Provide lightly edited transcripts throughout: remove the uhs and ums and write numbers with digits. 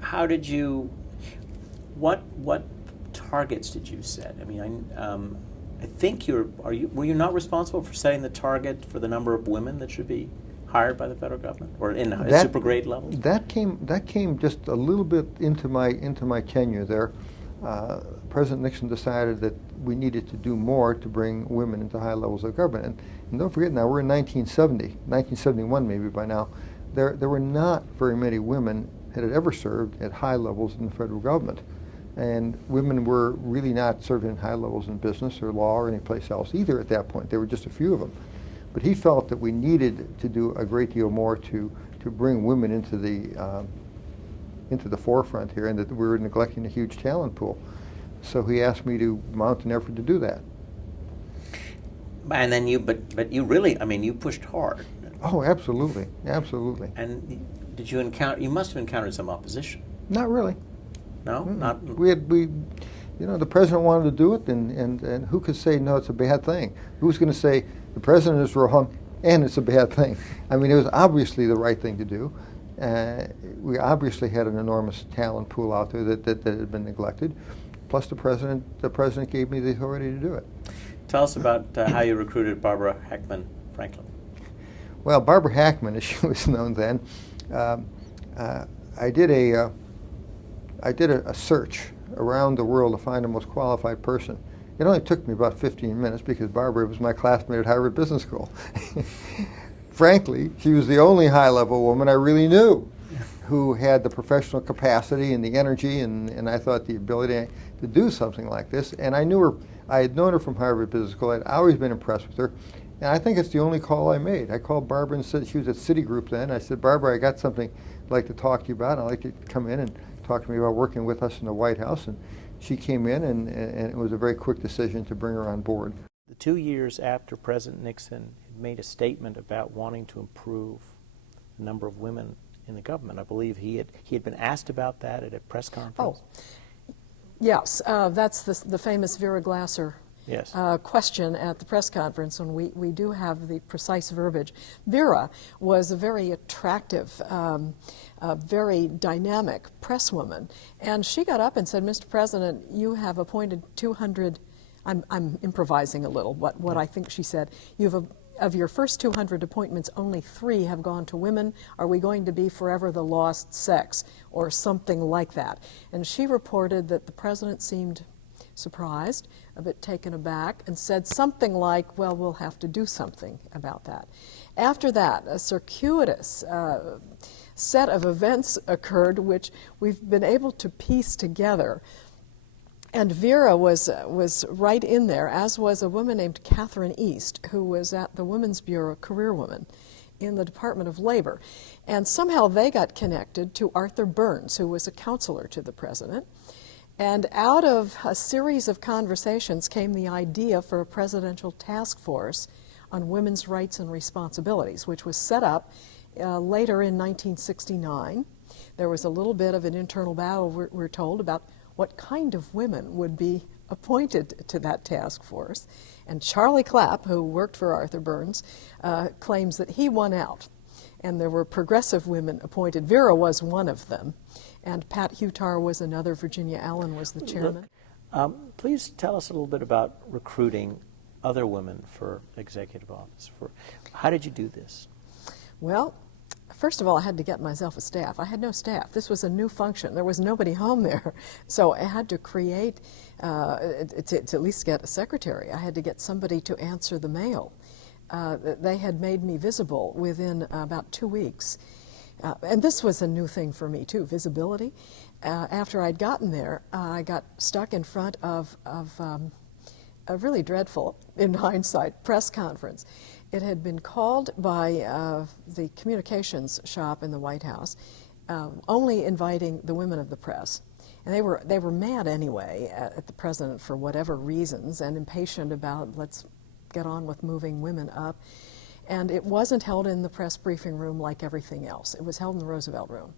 How did you? What targets did you set? I mean, I think were you not responsible for setting the target for the number of women that should be hired by the federal government or in a super grade level? That came just a little bit into my tenure there. President Nixon decided that we needed to do more to bring women into high levels of government. And don't forget now, we're in 1971 maybe by now. There were not very many women that had ever served at high levels in the federal government. And women were really not serving at high levels in business or law or any place else either at that point. There were just a few of them. But he felt that we needed to do a great deal more to bring women into the forefront here, and that we were neglecting a huge talent pool. So he asked me to mount an effort to do that. And then but you really, I mean, you pushed hard. Oh, absolutely, absolutely. And did you encounter? You must have encountered some opposition. Not really. No, not. The president wanted to do it, and who could say no? It's a bad thing. Who's going to say the president is wrong and it's a bad thing? I mean, it was obviously the right thing to do. We obviously had an enormous talent pool out there that had been neglected. Plus, the president gave me the authority to do it. Tell us about how you recruited Barbara Hackman Franklin. Well, Barbara Hackman, as she was known then, I did a search around the world to find the most qualified person. It only took me about 15 minutes because Barbara was my classmate at Harvard Business School. Frankly, she was the only high-level woman I really knew who had the professional capacity and the energy and I thought the ability to do something like this. And I knew her. I had known her from Harvard Business School. I'd always been impressed with her. And I think it's the only call I made. I called Barbara and said, she was at Citigroup then. I said, Barbara, I got something I'd like to talk to you about. I'd like you to come in and talk to me about working with us in the White House. And she came in, and it was a very quick decision to bring her on board. The 2 years after President Nixon had made a statement about wanting to improve the number of women in the government, I believe he had been asked about that at a press conference. Oh, yes, that's the famous Vera Glasser yes. Question at the press conference, and we do have the precise verbiage. Vera was a very attractive, very dynamic presswoman, and she got up and said, Mr. President, you have appointed 200, I'm improvising a little, what I think she said, of your first 200 appointments, only 3 have gone to women. Are we going to be forever the lost sex, or something like that? And she reported that the president seemed surprised, a bit taken aback, and said something like, well, we'll have to do something about that. After that, a circuitous set of events occurred which we've been able to piece together. And Vera was right in there, as was a woman named Catherine East, who was at the Women's Bureau, career woman, in the Department of Labor. And somehow they got connected to Arthur Burns, who was a counselor to the president. And out of a series of conversations came the idea for a presidential task force on women's rights and responsibilities, which was set up later in 1969. There was a little bit of an internal battle, we're told, about what kind of women would be appointed to that task force. And Charlie Clapp, who worked for Arthur Burns, claims that he won out. And there were progressive women appointed. Vera was one of them. And Pat Hutar was another. Virginia Allen was the chairman. Please tell us a little bit about recruiting other women for executive office. How did you do this? Well, first of all, I had to get myself a staff. I had no staff. This was a new function. There was nobody home there. So I had to create, to at least get a secretary. I had to get somebody to answer the mail. They had made me visible within about 2 weeks. And this was a new thing for me, too, visibility. After I'd gotten there, I got stuck in front of a really dreadful, in hindsight, press conference. It had been called by the communications shop in the White House, only inviting the women of the press. And they were mad anyway at the president for whatever reasons, and impatient about, let's get on with moving women up. And it wasn't held in the press briefing room like everything else. It was held in the Roosevelt room.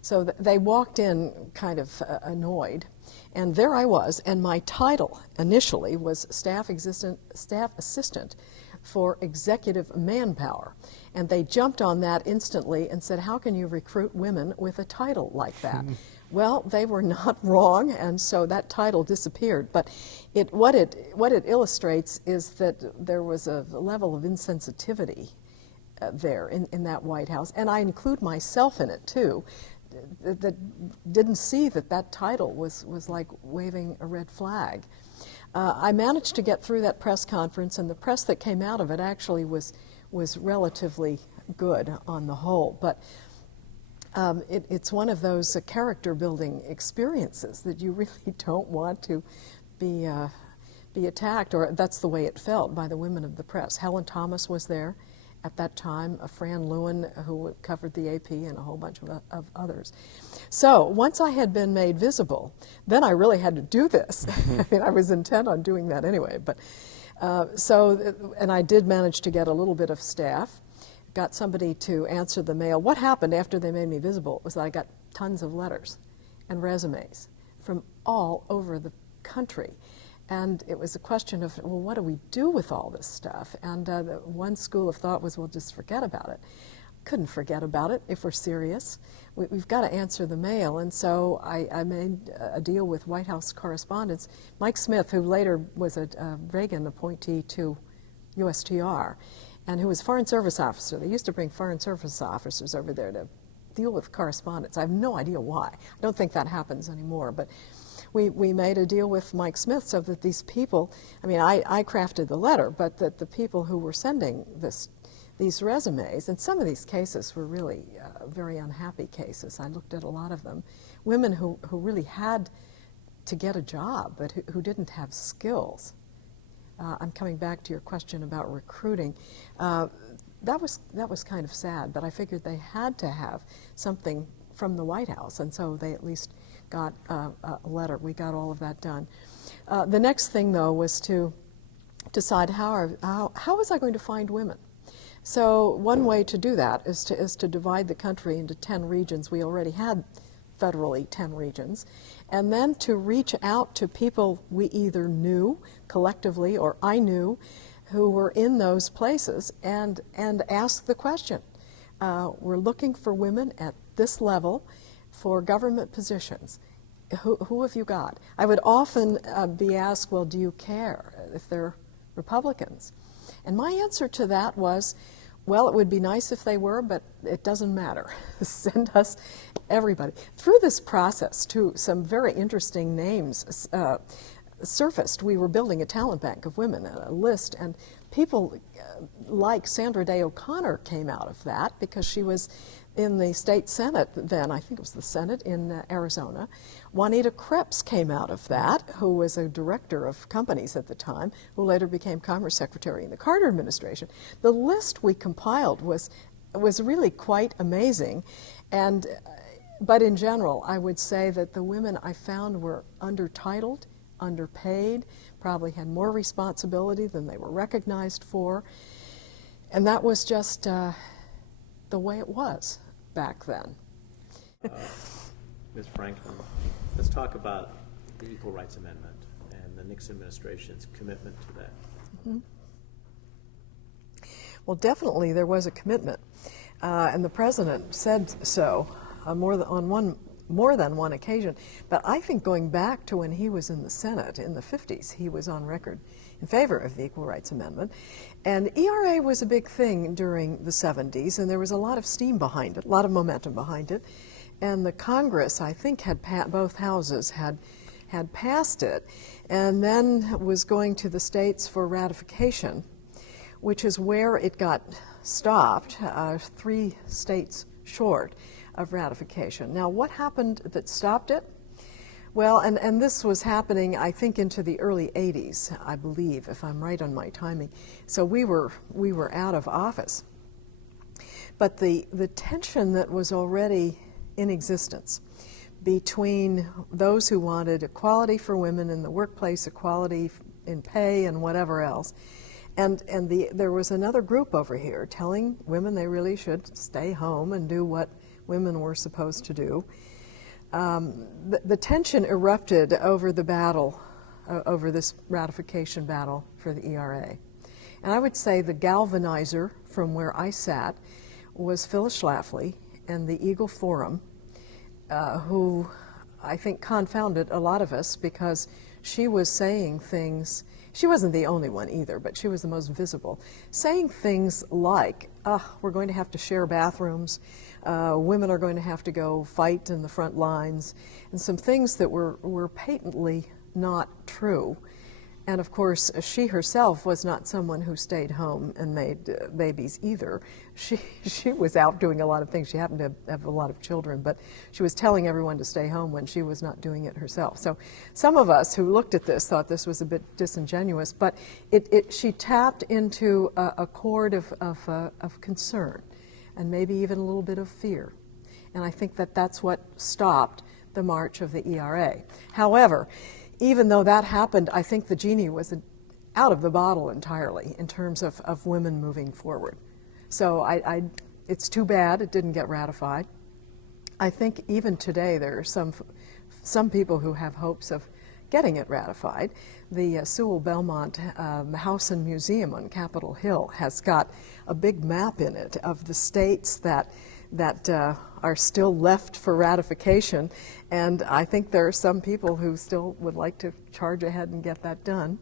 So they walked in kind of annoyed, and there I was, and my title initially was staff assistant for executive manpower. And they jumped on that instantly and said, how can you recruit women with a title like that? Well, they were not wrong, and so that title disappeared. But what it illustrates is that there was a level of insensitivity there in that White House, and I include myself in it too, that didn't see that title was like waving a red flag. I managed to get through that press conference, and the press that came out of it actually was relatively good on the whole. But it's one of those character building experiences that you really don't want to be attacked, or that's the way it felt, by the women of the press. Helen Thomas was there at that time, Fran Lewin, who covered the AP, and a whole bunch of others. So once I had been made visible, then I really had to do this. I mean, I was intent on doing that anyway. But and I did manage to get a little bit of staff, got somebody to answer the mail. What happened after they made me visible was that I got tons of letters and resumes from all over the country. And it was a question of, well, what do we do with all this stuff? And one school of thought was, well, just forget about it. Couldn't forget about it if we're serious. We've got to answer the mail. And so I made a deal with White House correspondents. Mike Smith, who later was a Reagan appointee to USTR, and who was Foreign Service officer. They used to bring Foreign Service officers over there to deal with correspondence. I have no idea why. I don't think that happens anymore. But we made a deal with Mike Smith so that these people, I mean, I crafted the letter, but that the people who were sending these resumes, and some of these cases were really very unhappy cases. I looked at a lot of them. Women who really had to get a job, but who didn't have skills. I'm coming back to your question about recruiting. That was kind of sad, but I figured they had to have something from the White House, and so they at least got a letter. We got all of that done. The next thing, though, was to decide how was I going to find women. So one way to do that is to divide the country into 10 regions. We already had federally 10 regions, and then to reach out to people we either knew collectively or I knew who were in those places and ask the question. We're looking for women at this level for government positions. Who have you got? I would often be asked, well, do you care if they're Republicans? And my answer to that was, well, it would be nice if they were, but it doesn't matter. Send us everybody. Through this process, too, some very interesting names surfaced. We were building a talent bank of women, a list, and people like Sandra Day O'Connor came out of that because she was in the state Senate then, I think it was the Senate in Arizona. Juanita Kreps came out of that, who was a director of companies at the time, who later became Commerce Secretary in the Carter administration. The list we compiled was really quite amazing, but in general, I would say that the women I found were undertitled, underpaid, probably had more responsibility than they were recognized for, and that was just the way it was back then. Ms. Franklin, let's talk about the Equal Rights Amendment and the Nixon administration's commitment to that. Mm-hmm. Well, definitely there was a commitment, and the president said so on more than one occasion. But I think going back to when he was in the Senate in the 50s, he was on record in favor of the Equal Rights Amendment. And ERA was a big thing during the 70s, and there was a lot of steam behind it, a lot of momentum behind it. And the Congress, I think, both houses had passed it, and then was going to the states for ratification, which is where it got stopped, 3 states short of ratification. Now, what happened that stopped it? Well, and this was happening, I think, into the early 80s, I believe, if I'm right on my timing. So we were out of office. But the tension that was already in existence between those who wanted equality for women in the workplace, equality in pay and whatever else, and there was another group over here telling women they really should stay home and do what women were supposed to do. The tension erupted over the battle, over this ratification battle for the ERA. And I would say the galvanizer from where I sat was Phyllis Schlafly and the Eagle Forum, who I think confounded a lot of us because she was saying things. She wasn't the only one either, but she was the most visible, saying things like, we're going to have to share bathrooms, women are going to have to go fight in the front lines, and some things that were patently not true. And of course, she herself was not someone who stayed home and made babies either. She was out doing a lot of things. She happened to have a lot of children, but she was telling everyone to stay home when she was not doing it herself. So some of us who looked at this thought this was a bit disingenuous, but she tapped into a chord of concern and maybe even a little bit of fear. And I think that that's what stopped the march of the ERA. However, even though that happened, I think the genie was out of the bottle entirely in terms of women moving forward. So it's too bad it didn't get ratified. I think even today there are some people who have hopes of getting it ratified. The Sewell Belmont House and Museum on Capitol Hill has got a big map in it of the states that are still left for ratification, and I think there are some people who still would like to charge ahead and get that done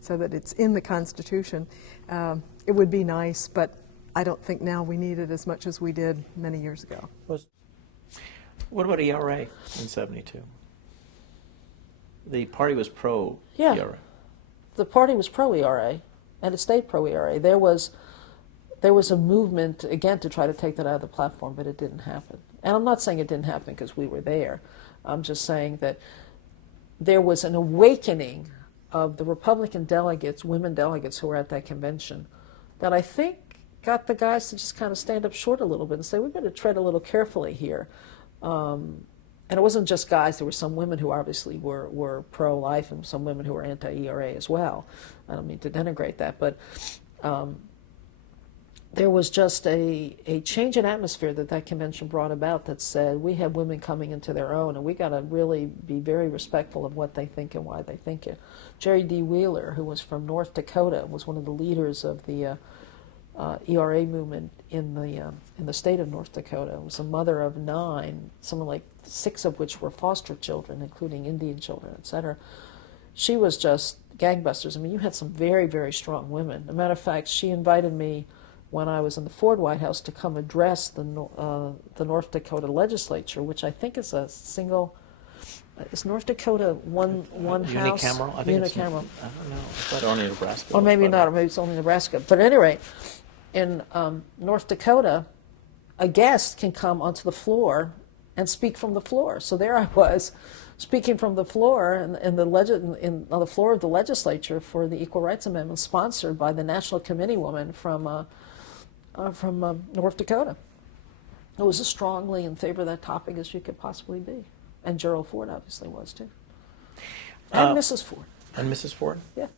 so that it's in the Constitution. It would be nice, but I don't think now we need it as much as we did many years ago. What about ERA in 72? The party was pro-ERA. Yeah, the party was pro-ERA, and it stayed pro-ERA. There was a movement, again, to try to take that out of the platform, but it didn't happen. And I'm not saying it didn't happen because we were there. I'm just saying that there was an awakening of the Republican delegates, women delegates who were at that convention, that I think got the guys to just kind of stand up short a little bit and say, we better tread a little carefully here. And it wasn't just guys. There were some women who obviously were pro-life and some women who were anti-ERA as well. I don't mean to denigrate that, but there was just a change in atmosphere that convention brought about that said we have women coming into their own, and we got to really be very respectful of what they think and why they think it. Jerry D. Wheeler, who was from North Dakota, was one of the leaders of the ERA movement in the state of North Dakota. Was a mother of 9, something like 6 of which were foster children, including Indian children, etc. She was just gangbusters. I mean, you had some very, very strong women. As a matter of fact, she invited me when I was in the Ford White House to come address the North Dakota legislature, which I think is a single. Is North Dakota one house? Unicameral? I think unicameral. I don't know. But only Nebraska. Or maybe not, or maybe it's only Nebraska. But at any rate, in North Dakota, a guest can come onto the floor and speak from the floor. So there I was, speaking from the floor on the floor of the legislature for the Equal Rights Amendment, sponsored by the National Committee woman from North Dakota. It was as strongly in favor of that topic as you could possibly be. And Gerald Ford obviously was too. And Mrs. Ford. And Mrs. Ford? Yeah.